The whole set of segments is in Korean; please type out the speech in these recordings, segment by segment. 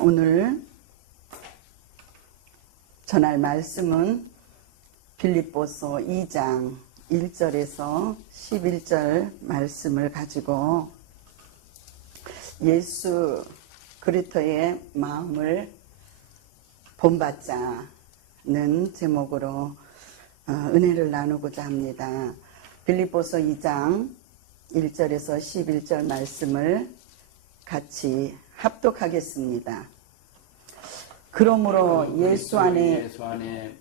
오늘 전할 말씀은 빌립보서 2장 1절에서 11절 말씀을 가지고 예수 그리스도의 마음을 본받자는 제목으로 은혜를 나누고자 합니다. 빌립보서 2장 1절에서 11절 말씀을 같이 합독하겠습니다. 그러므로 예수 안에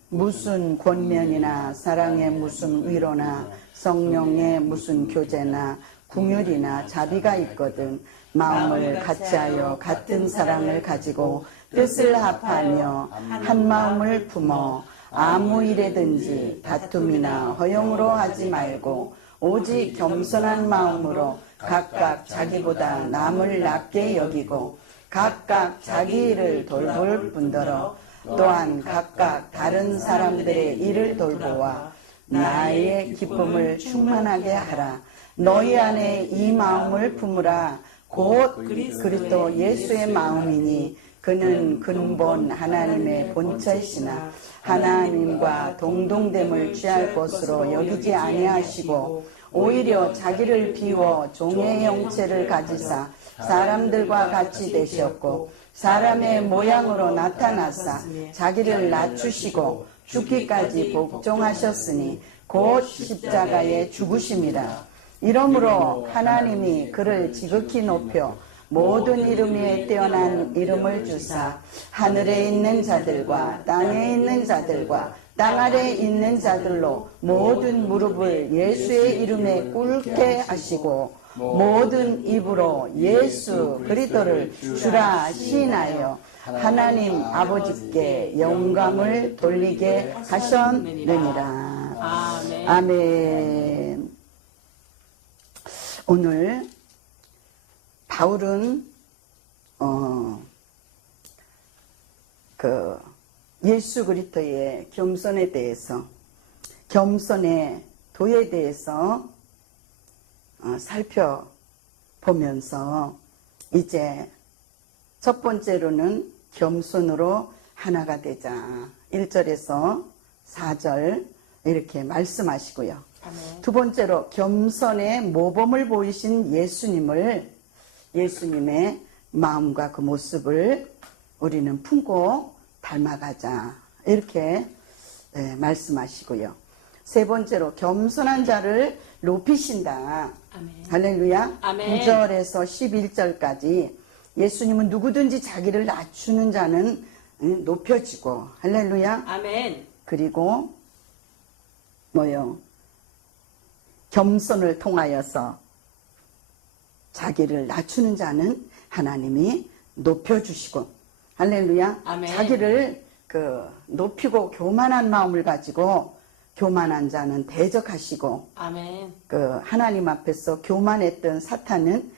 무슨 권면이나 사랑의 무슨 위로나 성령의 무슨 교제나 긍휼이나 자비가 있거든 마음을 같이하여 같은 사랑을 가지고 뜻을 합하며 한 마음을 품어 아무 일에든지 다툼이나 허용으로 하지 말고 오직 겸손한 마음으로 각각 자기보다 남을 낮게 여기고 각각 자기 일을 돌볼 뿐더러 또한 각각 다른 사람들의 일을 돌보아 나의 기쁨을 충만하게 하라. 너희 안에 이 마음을 품으라. 곧 그리스도 예수의 마음이니 그는 근본 하나님의 본체이시나 하나님과 동등됨을 취할 것으로 여기지 아니하시고 오히려 자기를 비워 종의 형체를 가지사 사람들과 같이 되셨고 사람의 모양으로 나타나사 자기를 낮추시고 죽기까지 복종하셨으니 곧 십자가에 죽으심이라. 이러므로 하나님이 그를 지극히 높여 모든 이름 위에 뛰어난 이름을 주사 하늘에 있는 자들과 땅에 있는 자들과 땅 아래에 있는 자들로 모든 무릎을 예수의 이름에 꿇게 하시고 모든 입으로 예수 그리스도를 주라 시인하여 하나님 아버지께 영광을 돌리게 하셨느니라. 아멘. 아멘. 오늘 바울은 예수 그리스도의 겸손에 대해서, 겸손의 도에 대해서 살펴보면서 이제 첫 번째로는 겸손으로 하나가 되자 1절에서 4절 이렇게 말씀하시고요. 아멘. 두 번째로 겸손의 모범을 보이신 예수님의 마음과 그 모습을 우리는 품고 닮아가자 이렇게 말씀하시고요. 세 번째로 겸손한 자를 높이신다. 아멘. 할렐루야. 아멘. 9절에서 11절까지 예수님은 누구든지 자기를 낮추는 자는 높여지고, 할렐루야. 아멘. 그리고 겸손을 통하여서 자기를 낮추는 자는 하나님이 높여주시고, 할렐루야. 아멘. 자기를 높이고 교만한 마음을 가지고 교만한 자는 대적하시고, 아멘. 하나님 앞에서 교만했던 사탄은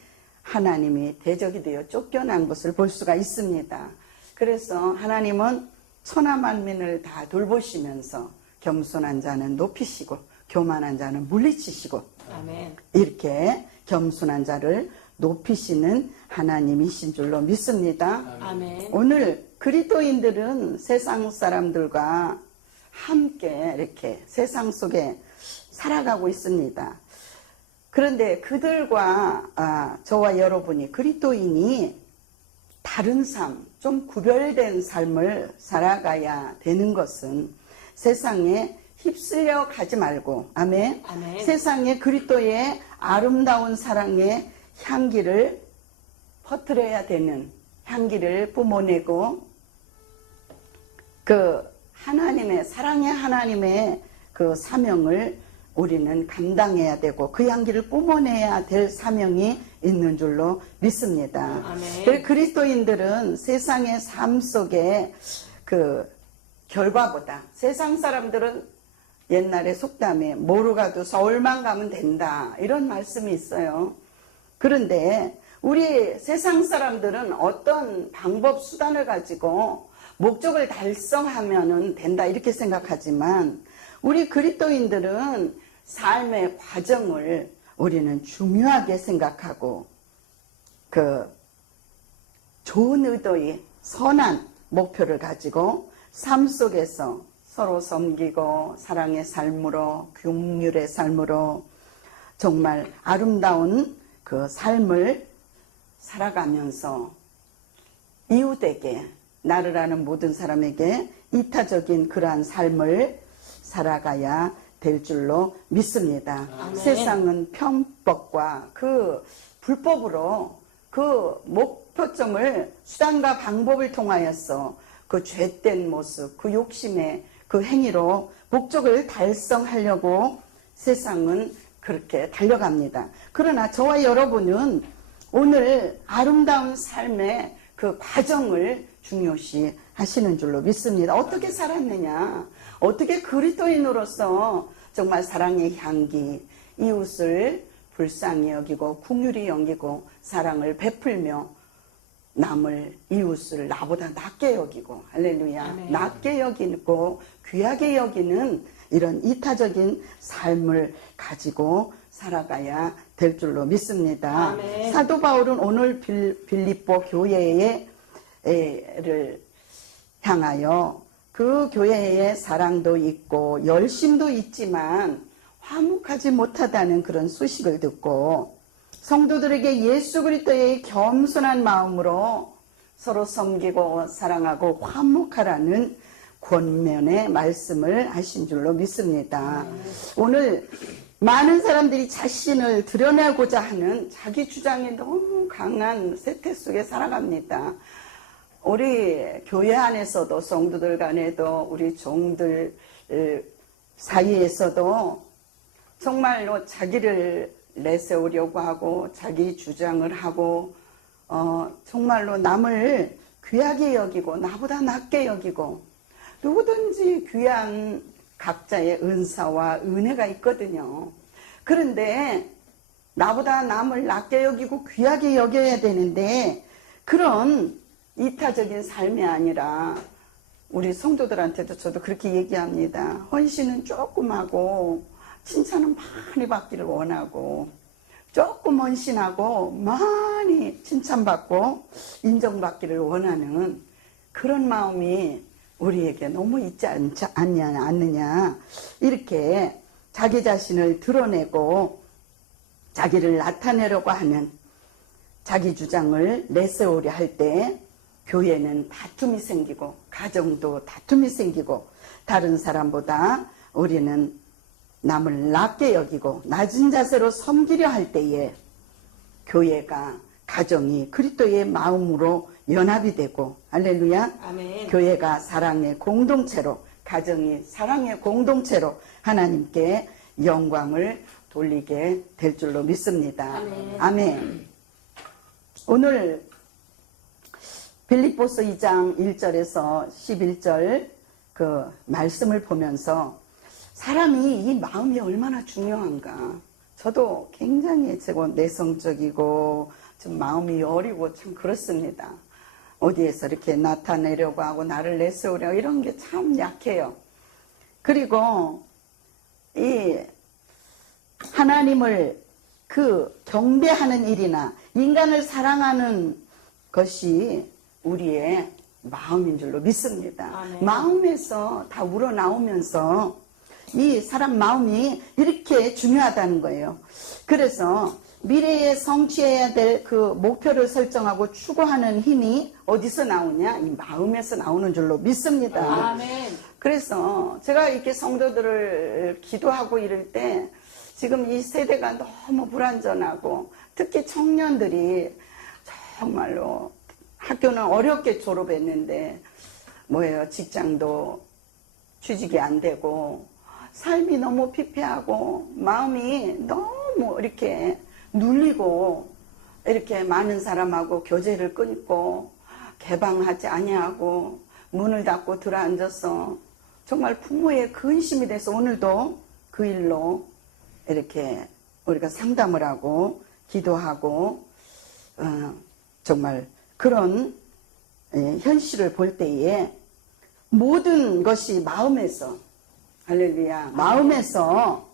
하나님이 대적이 되어 쫓겨난 것을 볼 수가 있습니다. 그래서 하나님은 천하 만민을 다 돌보시면서 겸손한 자는 높이시고 교만한 자는 물리치시고, 아멘. 이렇게 겸손한 자를 높이시는 하나님이신 줄로 믿습니다. 아멘. 오늘 그리스도인들은 세상 사람들과 함께 이렇게 세상 속에 살아가고 있습니다. 그런데 그들과 저와 여러분이 그리스도인이 다른 삶, 좀 구별된 삶을 살아가야 되는 것은 세상에 휩쓸려 가지 말고, 아멘. 아멘. 세상에 그리스도의 아름다운 사랑의 향기를 퍼뜨려야 되는, 향기를 뿜어내고 사랑의 하나님의 그 사명을 우리는 감당해야 되고 그 향기를 뿜어내야 될 사명이 있는 줄로 믿습니다. 아멘. 그리스도인들은 세상의 삶 속에 결과보다, 세상 사람들은 옛날에 속담에 뭐로 가도 서울만 가면 된다 이런 말씀이 있어요. 그런데 우리 세상 사람들은 어떤 방법 수단을 가지고 목적을 달성하면 된다 이렇게 생각하지만 우리 그리스도인들은 삶의 과정을 우리는 중요하게 생각하고 좋은 의도의 선한 목표를 가지고 삶 속에서 서로 섬기고 사랑의 삶으로, 긍휼의 삶으로 정말 아름다운 그 삶을 살아가면서 이웃에게, 나를 아는 모든 사람에게 이타적인 그러한 삶을 살아가야 될 줄로 믿습니다. 아멘. 세상은 편법과 그 불법으로 그 목표점을 수단과 방법을 통하여서 그 죄된 모습, 그 욕심의 그 행위로 목적을 달성하려고 세상은 그렇게 달려갑니다. 그러나 저와 여러분은 오늘 아름다운 삶의 그 과정을 중요시 하시는 줄로 믿습니다. 어떻게 살았느냐, 어떻게 그리스도인으로서 정말 사랑의 향기, 이웃을 불쌍히 여기고 긍휼히 여기고 사랑을 베풀며 남을, 이웃을 나보다 낮게 여기고, 할렐루야, 아멘. 낮게 여기고 귀하게 여기는 이런 이타적인 삶을 가지고 살아가야 될 줄로 믿습니다. 아멘. 사도 바울은 오늘 빌립보 교회를 향하여 그 교회에 사랑도 있고 열심도 있지만 화목하지 못하다는 그런 소식을 듣고 성도들에게 예수 그리스도의 겸손한 마음으로 서로 섬기고 사랑하고 화목하라는 권면의 말씀을 하신 줄로 믿습니다. 오늘 많은 사람들이 자신을 드러내고자 하는 자기 주장이 너무 강한 세태 속에 살아갑니다. 우리 교회 안에서도, 성도들 간에도, 우리 종들 사이에서도 정말로 자기를 내세우려고 하고 자기 주장을 하고 정말로 남을 귀하게 여기고 나보다 낮게 여기고, 누구든지 귀한 각자의 은사와 은혜가 있거든요. 그런데 나보다 남을 낮게 여기고 귀하게 여겨야 되는데 그런 이타적인 삶이 아니라, 우리 성도들한테도 저도 그렇게 얘기합니다. 헌신은 조금 하고 칭찬은 많이 받기를 원하고, 조금 헌신하고 많이 칭찬받고 인정받기를 원하는 그런 마음이 우리에게 너무 있지 않느냐, 이렇게 자기 자신을 드러내고 자기를 나타내려고 하는, 자기 주장을 내세우려 할 때 교회는 다툼이 생기고 가정도 다툼이 생기고, 다른 사람보다 우리는 남을 낮게 여기고 낮은 자세로 섬기려 할 때에 교회가, 가정이 그리스도의 마음으로 연합이 되고, 할렐루야, 아멘. 교회가 사랑의 공동체로, 가정이 사랑의 공동체로 하나님께 영광을 돌리게 될 줄로 믿습니다. 아멘. 아멘. 오늘 빌립보서 2장 1절에서 11절 그 말씀을 보면서 사람이 이 마음이 얼마나 중요한가, 저도 굉장히 제가 내성적이고 좀 마음이 여리고 참 그렇습니다. 어디에서 이렇게 나타내려고 하고 나를 내세우려고 이런 게 참 약해요. 그리고 이 하나님을 그 경배하는 일이나 인간을 사랑하는 것이 우리의 마음인 줄로 믿습니다. 아멘. 마음에서 다 우러나오면서 이 사람 마음이 이렇게 중요하다는 거예요. 그래서 미래에 성취해야 될 그 목표를 설정하고 추구하는 힘이 어디서 나오냐? 이 마음에서 나오는 줄로 믿습니다. 아멘. 그래서 제가 이렇게 성도들을 기도하고 이럴 때 지금 이 세대가 너무 불완전하고, 특히 청년들이 정말로 학교는 어렵게 졸업했는데 직장도 취직이 안 되고 삶이 너무 피폐하고 마음이 너무 이렇게 눌리고, 이렇게 많은 사람하고 교제를 끊고 개방하지 아니하고 문을 닫고 들어앉아서 정말 부모의 근심이 돼서 오늘도 그 일로 이렇게 우리가 상담을 하고 기도하고 정말 그런 현실을 볼 때에 모든 것이 마음에서, 할렐루야, 마음에서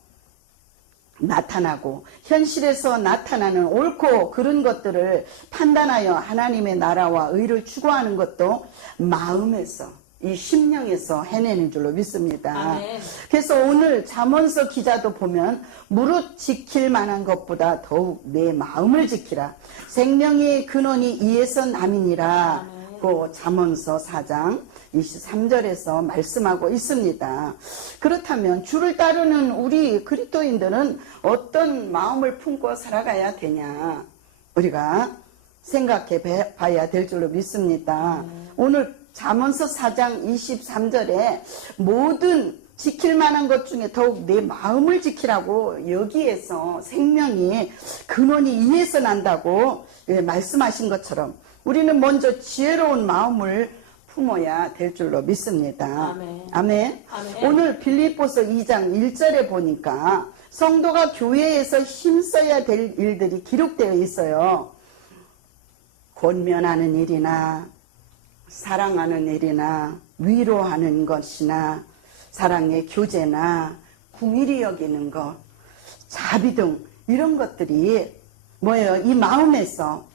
나타나고 현실에서 나타나는 옳고 그른 것들을 판단하여 하나님의 나라와 의를 추구하는 것도 마음에서 이 심령에서 해내는 줄로 믿습니다. 아멘. 그래서 오늘 잠언서 기자도 보면 무릇 지킬 만한 것보다 더욱 내 마음을 지키라. 생명의 근원이 이에서 남이니라. 그 잠언서 4장 23절에서 말씀하고 있습니다. 그렇다면 주를 따르는 우리 그리스도인들은 어떤 마음을 품고 살아가야 되냐, 우리가 생각해 봐야 될 줄로 믿습니다. 오늘 잠언서 4장 23절에 모든 지킬 만한 것 중에 더욱 내 마음을 지키라고, 여기에서 생명이 근원이 이에서 난다고 말씀하신 것처럼 우리는 먼저 지혜로운 마음을 품어야 될 줄로 믿습니다. 아멘. 아멘. 아멘. 오늘 빌립보서 2장 1절에 보니까 성도가 교회에서 힘써야 될 일들이 기록되어 있어요. 권면하는 일이나 사랑하는 일이나 위로하는 것이나 사랑의 교제나 궁일이 여기는 것, 자비 등 이런 것들이 뭐예요? 이 마음에서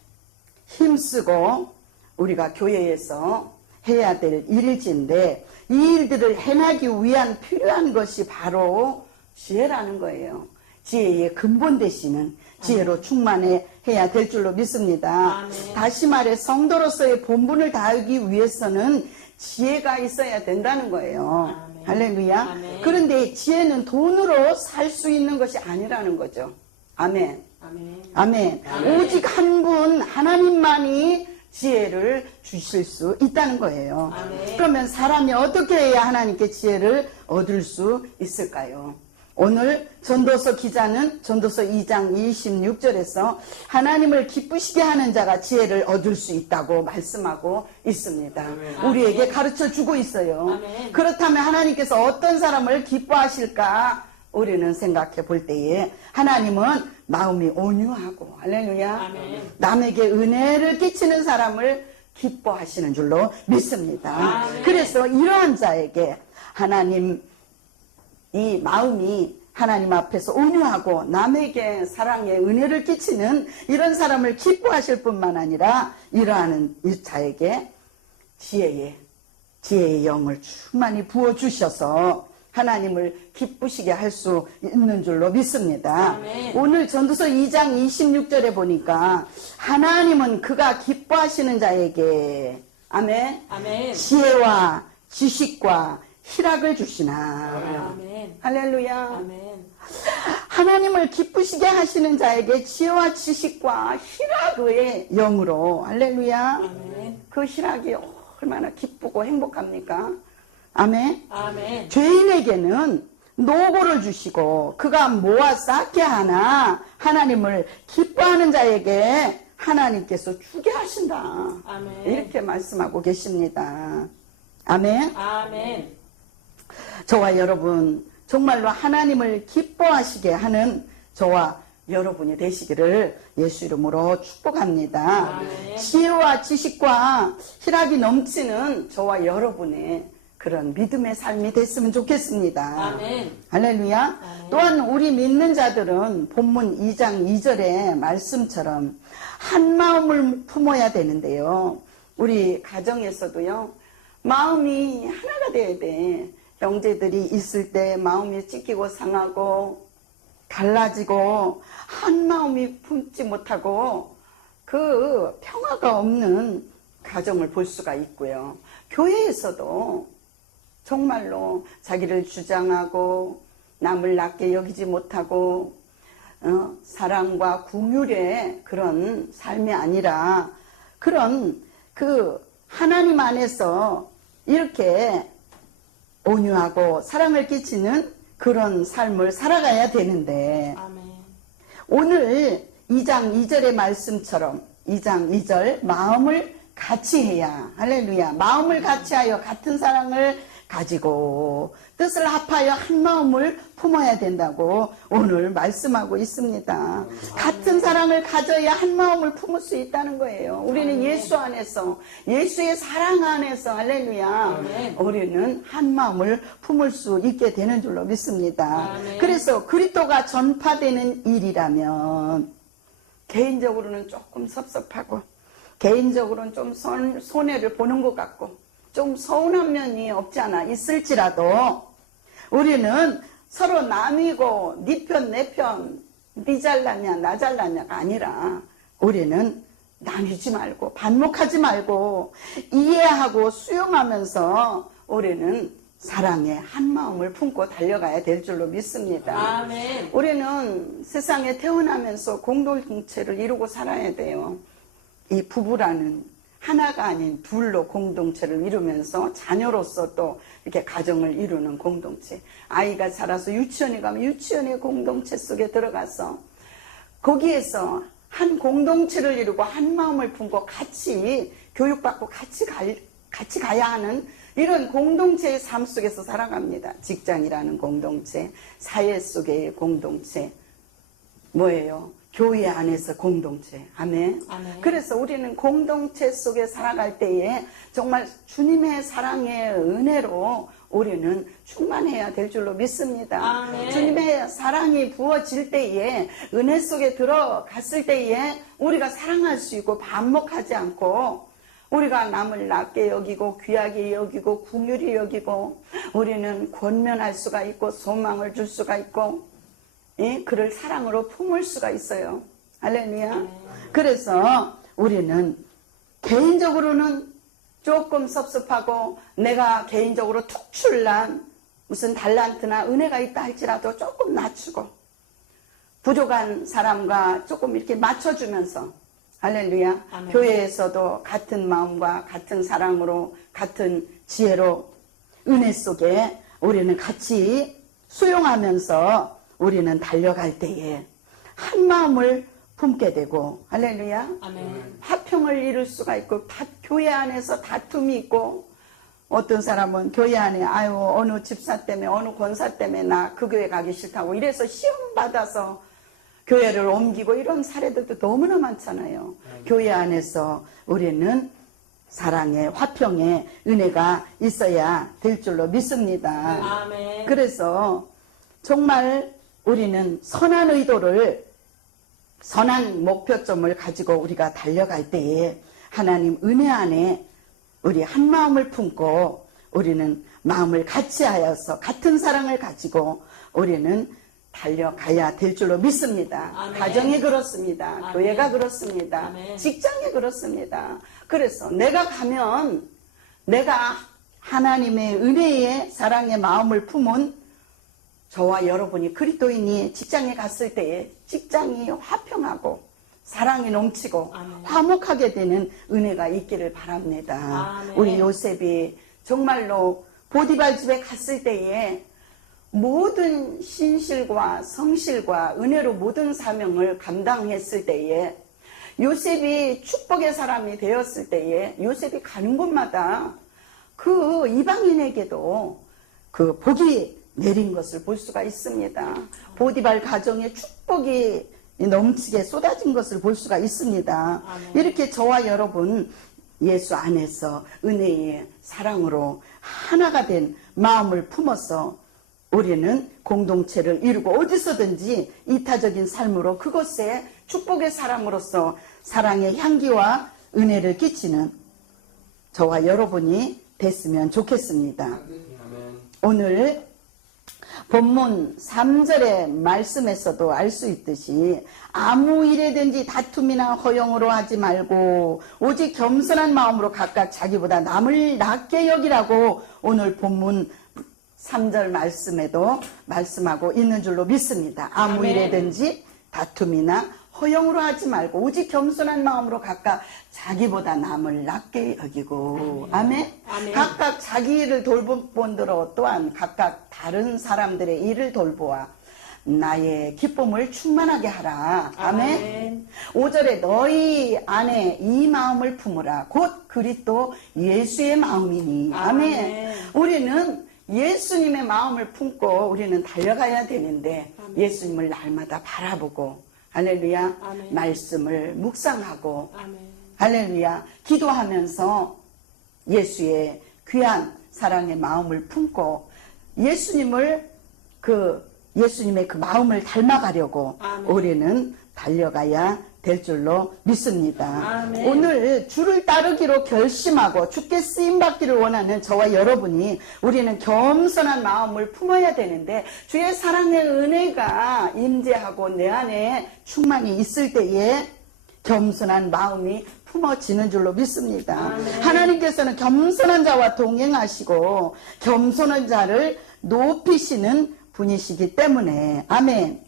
힘쓰고 우리가 교회에서 해야 될 일일진데, 이 일들을 해나기 위한 필요한 것이 바로 지혜라는 거예요. 지혜의 근본 되시는 지혜로 충만해야 될 줄로 믿습니다. 아멘. 다시 말해 성도로서의 본분을 다하기 위해서는 지혜가 있어야 된다는 거예요. 아멘. 할렐루야. 아멘. 그런데 지혜는 돈으로 살 수 있는 것이 아니라는 거죠. 아멘. 아멘. 아멘. 아멘. 오직 한 분 하나님만이 지혜를 주실 수 있다는 거예요. 아멘. 그러면 사람이 어떻게 해야 하나님께 지혜를 얻을 수 있을까요? 오늘 전도서 기자는 전도서 2장 26절에서 하나님을 기쁘시게 하는 자가 지혜를 얻을 수 있다고 말씀하고 있습니다. 아멘. 우리에게 가르쳐 주고 있어요. 아멘. 그렇다면 하나님께서 어떤 사람을 기뻐하실까? 우리는 생각해 볼 때에 하나님은 마음이 온유하고, 할렐루야, 아멘. 남에게 은혜를 끼치는 사람을 기뻐하시는 줄로 믿습니다. 아멘. 그래서 이러한 자에게 하나님, 이 마음이 하나님 앞에서 온유하고 남에게 사랑의 은혜를 끼치는 이런 사람을 기뻐하실 뿐만 아니라 이러한 이 자에게 지혜의 영을 충만히 부어주셔서 하나님을 기쁘시게 할 수 있는 줄로 믿습니다. 아멘. 오늘 전도서 2장 26절에 보니까 하나님은 그가 기뻐하시는 자에게, 아멘, 아멘. 지혜와 지식과 희락을 주시나. 아멘. 할렐루야. 아멘. 하나님을 기쁘시게 하시는 자에게 지혜와 지식과 희락의 영으로, 할렐루야. 아멘. 그 희락이 얼마나 기쁘고 행복합니까? 아멘. 아멘. 죄인에게는 노고를 주시고 그가 모아 쌓게 하나 하나님을 기뻐하는 자에게 하나님께서 주게 하신다. 아멘. 이렇게 말씀하고 계십니다. 아멘. 아멘. 저와 여러분 정말로 하나님을 기뻐하시게 하는 저와 여러분이 되시기를 예수 이름으로 축복합니다. 아멘. 지혜와 지식과 희락이 넘치는 저와 여러분의 그런 믿음의 삶이 됐으면 좋겠습니다. 아멘. 할렐루야. 아멘. 또한 우리 믿는 자들은 본문 2장 2절의 말씀처럼 한 마음을 품어야 되는데요. 우리 가정에서도요, 마음이 하나가 돼야 돼. 형제들이 있을 때 마음이 찢기고 상하고 갈라지고 한 마음이 품지 못하고 그 평화가 없는 가정을 볼 수가 있고요. 교회에서도 정말로 자기를 주장하고 남을 낮게 여기지 못하고 사랑과 긍휼의 그런 삶이 아니라 그런 그 하나님 안에서 이렇게 온유하고 사랑을 끼치는 그런 삶을 살아가야 되는데, 아멘. 오늘 2장 2절의 말씀처럼 2장 2절 마음을 같이 해야, 할렐루야, 마음을 같이 하여 같은 사랑을 가지고 뜻을 합하여 한 마음을 품어야 된다고 오늘 말씀하고 있습니다. 같은 사랑을 가져야 한 마음을 품을 수 있다는 거예요. 우리는 예수 안에서, 예수의 사랑 안에서, 할렐루야, 우리는 한 마음을 품을 수 있게 되는 줄로 믿습니다. 그래서 그리스도가 전파되는 일이라면 개인적으로는 조금 섭섭하고, 개인적으로는 좀 손해를 보는 것 같고, 좀 서운한 면이 없지 않아 있을지라도 우리는 서로 남이고 네 편 내 편, 네 잘났냐 나 잘났냐가 아니라 우리는 나뉘지 말고 반목하지 말고 이해하고 수용하면서 우리는 사랑의 한 마음을 품고 달려가야 될 줄로 믿습니다. 아멘. 우리는 세상에 태어나면서 공동체를 이루고 살아야 돼요. 이 부부라는 하나가 아닌 둘로 공동체를 이루면서 자녀로서 또 이렇게 가정을 이루는 공동체. 아이가 자라서 유치원에 가면 유치원의 공동체 속에 들어가서 거기에서 한 공동체를 이루고 한 마음을 품고 같이 교육받고 같이 가야 하는 이런 공동체의 삶 속에서 살아갑니다. 직장이라는 공동체, 사회 속의 공동체, 뭐예요? 교회 안에서 공동체. 아멘. 아멘. 그래서 우리는 공동체 속에 살아갈 때에 정말 주님의 사랑의 은혜로 우리는 충만해야 될 줄로 믿습니다. 아멘. 주님의 사랑이 부어질 때에, 은혜 속에 들어갔을 때에 우리가 사랑할 수 있고 반목하지 않고 우리가 남을 낮게 여기고 귀하게 여기고 긍휼히 여기고 우리는 권면할 수가 있고 소망을 줄 수가 있고 그를 사랑으로 품을 수가 있어요. 할렐루야. 그래서 우리는 개인적으로는 조금 섭섭하고 내가 개인적으로 특출난 무슨 달란트나 은혜가 있다 할지라도 조금 낮추고 부족한 사람과 조금 이렇게 맞춰주면서 할렐루야. 아멘. 교회에서도 같은 마음과 같은 사랑으로 같은 지혜로 은혜 속에 우리는 같이 수용하면서 우리는 달려갈 때에 한 마음을 품게 되고 할렐루야. 아멘. 화평을 이룰 수가 있고 교회 안에서 다툼이 있고 어떤 사람은 교회 안에 아유 어느 집사 때문에 어느 권사 때문에 나 그 교회 가기 싫다고 이래서 시험 받아서 교회를 옮기고 이런 사례들도 너무나 많잖아요. 교회 안에서 우리는 사랑의 화평의 은혜가 있어야 될 줄로 믿습니다. 아멘. 그래서 정말 우리는 선한 의도를 선한 목표점을 가지고 우리가 달려갈 때에 하나님 은혜 안에 우리 한 마음을 품고 우리는 마음을 같이 하여서 같은 사랑을 가지고 우리는 달려가야 될 줄로 믿습니다. 아멘. 가정이 그렇습니다. 아멘. 교회가 그렇습니다. 아멘. 직장이 그렇습니다. 그래서 내가 가면 내가 하나님의 은혜의 사랑의 마음을 품은 저와 여러분이 그리스도인이 직장에 갔을 때에 직장이 화평하고 사랑이 넘치고 아멘. 화목하게 되는 은혜가 있기를 바랍니다. 아멘. 우리 요셉이 정말로 보디발 집에 갔을 때에 모든 신실과 성실과 은혜로 모든 사명을 감당했을 때에 요셉이 축복의 사람이 되었을 때에 요셉이 가는 곳마다 그 이방인에게도 그 복이 내린 것을 볼 수가 있습니다. 보디발 가정에 축복이 넘치게 쏟아진 것을 볼 수가 있습니다. 아멘. 이렇게 저와 여러분 예수 안에서 은혜의 사랑으로 하나가 된 마음을 품어서 우리는 공동체를 이루고 어디서든지 이타적인 삶으로 그곳에 축복의 사람으로서 사랑의 향기와 은혜를 끼치는 저와 여러분이 됐으면 좋겠습니다. 오늘 본문 3절의 말씀에서도 알 수 있듯이 아무 일에든지 다툼이나 허용으로 하지 말고 오직 겸손한 마음으로 각각 자기보다 남을 낮게 여기라고 오늘 본문 3절 말씀에도 말씀하고 있는 줄로 믿습니다. 아무 아멘. 일에든지 다툼이나 허용으로 하지 말고 오직 겸손한 마음으로 각각 자기보다 남을 낮게 여기고 아멘. 아멘. 각각 자기 일을 돌본 대로 또한 각각 다른 사람들의 일을 돌보아 나의 기쁨을 충만하게 하라. 아멘. 5절에 너희 안에 이 마음을 품으라. 곧 그리스도 예수의 마음이니. 아멘. 우리는 예수님의 마음을 품고 우리는 달려가야 되는데 예수님을 날마다 바라보고 할렐루야. 말씀을 묵상하고 할렐루야. 기도하면서 예수의 귀한 사랑의 마음을 품고 예수님의 그 마음을 닮아가려고 우리는 달려가야 될 줄로 믿습니다. 오늘 주를 따르기로 결심하고 주께 쓰임받기를 원하는 저와 여러분이 우리는 겸손한 마음을 품어야 되는데 주의 사랑의 은혜가 임재하고 내 안에 충만히 있을 때에 겸손한 마음이 품어지는 줄로 믿습니다. 하나님께서는 겸손한 자와 동행하시고 겸손한 자를 높이시는 분이시기 때문에 아멘.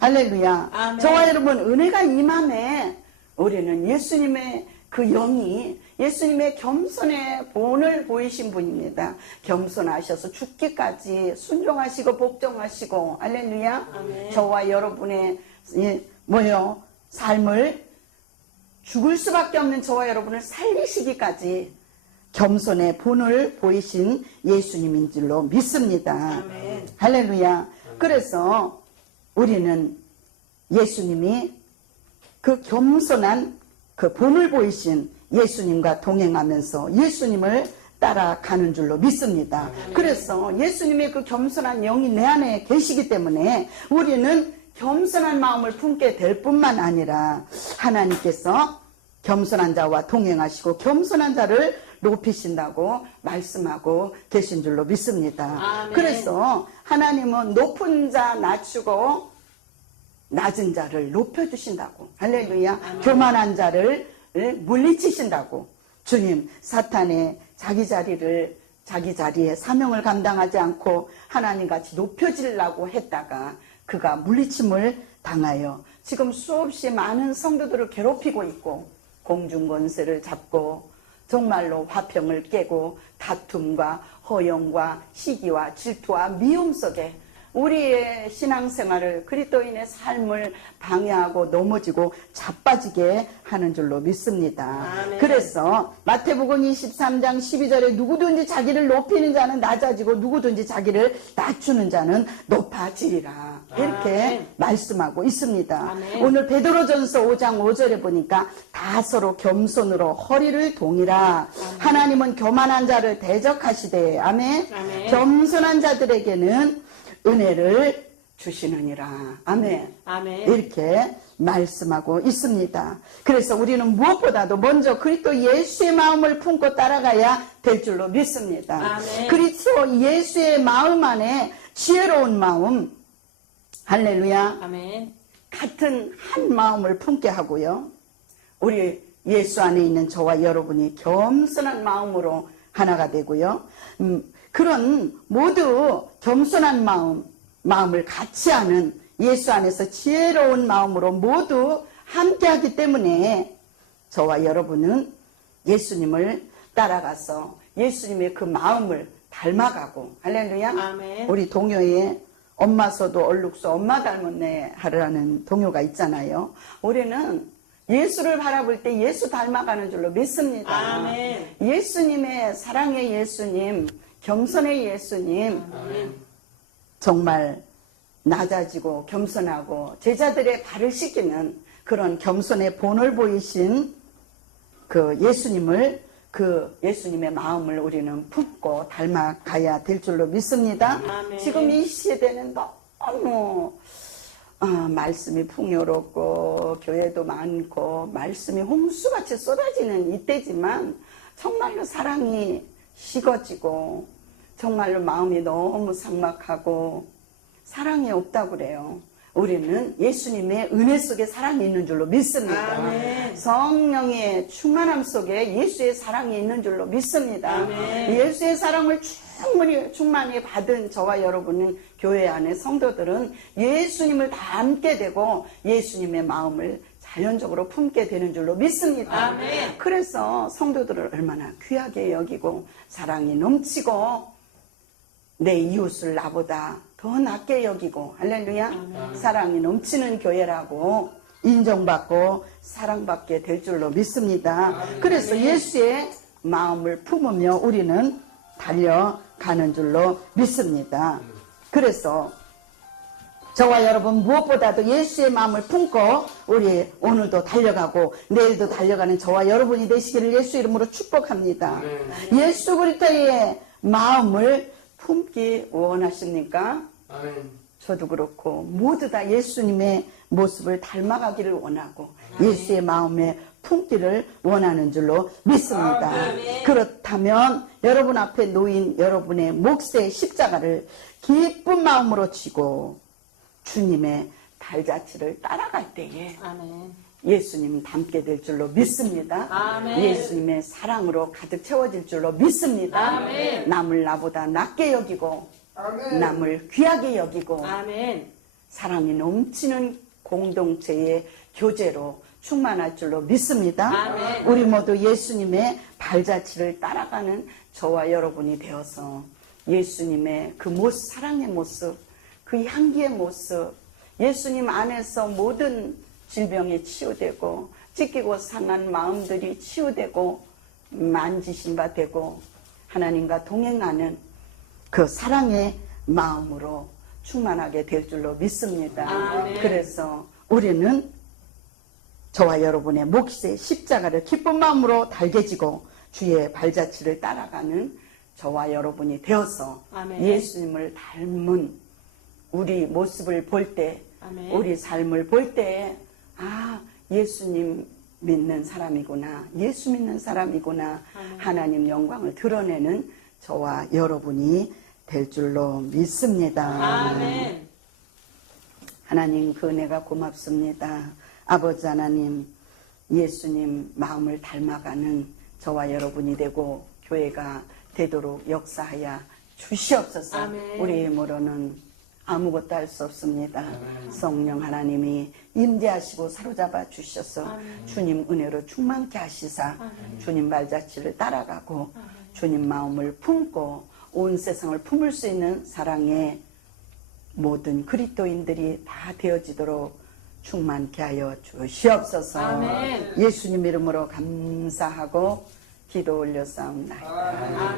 할렐루야. 아멘. 저와 여러분 은혜가 임함에 우리는 예수님의 그 영이 예수님의 겸손의 본을 보이신 분입니다. 겸손하셔서 죽기까지 순종하시고 복종하시고 할렐루야. 아멘. 저와 여러분의 삶을 죽을 수밖에 없는 저와 여러분을 살리시기까지 겸손의 본을 보이신 예수님인 줄로 믿습니다. 아멘. 할렐루야. 그래서 우리는 예수님이 그 겸손한 그 본을 보이신 예수님과 동행하면서 예수님을 따라가는 줄로 믿습니다. 그래서 예수님의 그 겸손한 영이 내 안에 계시기 때문에 우리는 겸손한 마음을 품게 될 뿐만 아니라 하나님께서 겸손한 자와 동행하시고 겸손한 자를 높이신다고 말씀하고 계신 줄로 믿습니다. 아멘. 그래서 하나님은 높은 자 낮추고 낮은 자를 높여주신다고. 할렐루야. 아멘. 교만한 자를 물리치신다고. 주님, 사탄의 자기 자리에 사명을 감당하지 않고 하나님같이 높여지려고 했다가 그가 물리침을 당하여 지금 수없이 많은 성도들을 괴롭히고 있고 공중권세를 잡고 정말로 화평을 깨고 다툼과 허영과 시기와 질투와 미움 속에 우리의 신앙생활을 그리스도인의 삶을 방해하고 넘어지고 자빠지게 하는 줄로 믿습니다. 아멘. 그래서 마태복음 23장 12절에 누구든지 자기를 높이는 자는 낮아지고 누구든지 자기를 낮추는 자는 높아지리라 이렇게 아멘. 말씀하고 있습니다. 아멘. 오늘 베드로전서 5장 5절에 보니까 다 서로 겸손으로 허리를 동이라. 아멘. 하나님은 교만한 자를 대적하시되 아멘. 아멘. 겸손한 자들에게는 은혜를 주시느니라. 아멘. 아멘. 이렇게 말씀하고 있습니다. 그래서 우리는 무엇보다도 먼저 그리스도 예수의 마음을 품고 따라가야 될 줄로 믿습니다. 아멘. 그리스도 예수의 마음 안에 지혜로운 마음, 할렐루야. 아멘. 같은 한 마음을 품게 하고요. 우리 예수 안에 있는 저와 여러분이 겸손한 마음으로 하나가 되고요. 그런 모두 겸손한 마음을 같이 하는 예수 안에서 지혜로운 마음으로 모두 함께하기 때문에 저와 여러분은 예수님을 따라가서 예수님의 그 마음을 닮아가고 할렐루야. 아멘. 우리 동요에 엄마서도 얼룩소 엄마 닮았네 하라는 동요가 있잖아요. 우리는 예수를 바라볼 때 예수 닮아가는 줄로 믿습니다. 아멘. 예수님의 사랑의 예수님, 겸손의 예수님, 아멘. 정말 낮아지고 겸손하고 제자들의 발을 씻기는 그런 겸손의 본을 보이신 그 예수님을, 그 예수님의 마음을 우리는 품고 닮아가야 될 줄로 믿습니다. 아멘. 지금 이 시대는 너무 말씀이 풍요롭고 교회도 많고 말씀이 홍수같이 쏟아지는 이때지만 정말로 사랑이 식어지고 정말로 마음이 너무 삭막하고 사랑이 없다고 그래요. 우리는 예수님의 은혜 속에 사랑이 있는 줄로 믿습니다. 아멘. 성령의 충만함 속에 예수의 사랑이 있는 줄로 믿습니다. 아멘. 예수의 사랑을 충만히 받은 저와 여러분은 교회 안에 성도들은 예수님을 닮게 되고 예수님의 마음을 자연적으로 품게 되는 줄로 믿습니다. 아멘. 그래서 성도들을 얼마나 귀하게 여기고 사랑이 넘치고 내 이웃을 나보다 더 낮게 여기고 할렐루야 사랑이 넘치는 교회라고 인정받고 사랑받게 될 줄로 믿습니다. 그래서 예수의 마음을 품으며 우리는 달려가는 줄로 믿습니다. 그래서 저와 여러분 무엇보다도 예수의 마음을 품고 우리 오늘도 달려가고 내일도 달려가는 저와 여러분이 되시기를 예수 이름으로 축복합니다. 예수 그리스도의 마음을 품기 원하십니까? 저도 그렇고 모두 다 예수님의 모습을 닮아가기를 원하고 예수의 마음에 품기를 원하는 줄로 믿습니다. 그렇다면 여러분 앞에 놓인 여러분의 몫의 십자가를 기쁜 마음으로 지고 주님의 발자취를 따라갈 때에 예수님 닮게 될 줄로 믿습니다. 예수님의 사랑으로 가득 채워질 줄로 믿습니다. 남을 나보다 낮게 여기고 남을 귀하게 여기고 사랑이 넘치는 공동체의 교제로 충만할 줄로 믿습니다. 우리 모두 예수님의 발자취를 따라가는 저와 여러분이 되어서 예수님의 그 모습, 사랑의 모습, 그 향기의 모습, 예수님 안에서 모든 질병이 치유되고 찢기고 상한 마음들이 치유되고 만지신 바 되고 하나님과 동행하는 그 사랑의 마음으로 충만하게 될 줄로 믿습니다. 그래서 우리는 저와 여러분의 몫의 십자가를 기쁜 마음으로 달개지고 주의 발자취를 따라가는 저와 여러분이 되어서 예수님을 닮은 우리 모습을 볼 때, 우리 삶을 볼 때, 아, 예수님 믿는 사람이구나, 예수 믿는 사람이구나, 하나님 영광을 드러내는 저와 여러분이 될 줄로 믿습니다. 하나님 그 은혜가 고맙습니다. 아버지 하나님, 예수님 마음을 닮아가는 저와 여러분이 되고 교회가 되도록 역사하여 주시옵소서. 우리의 힘으로는 아무것도 할 수 없습니다. 성령 하나님이 임재하시고 사로잡아 주셔서 주님 은혜로 충만케 하시사 주님 발자취를 따라가고 주님 마음을 품고 온 세상을 품을 수 있는 사랑의 모든 그리스도인들이 다 되어지도록 충만케 하여 주시옵소서. 예수님 이름으로 감사하고 기도 올려싸움나이다.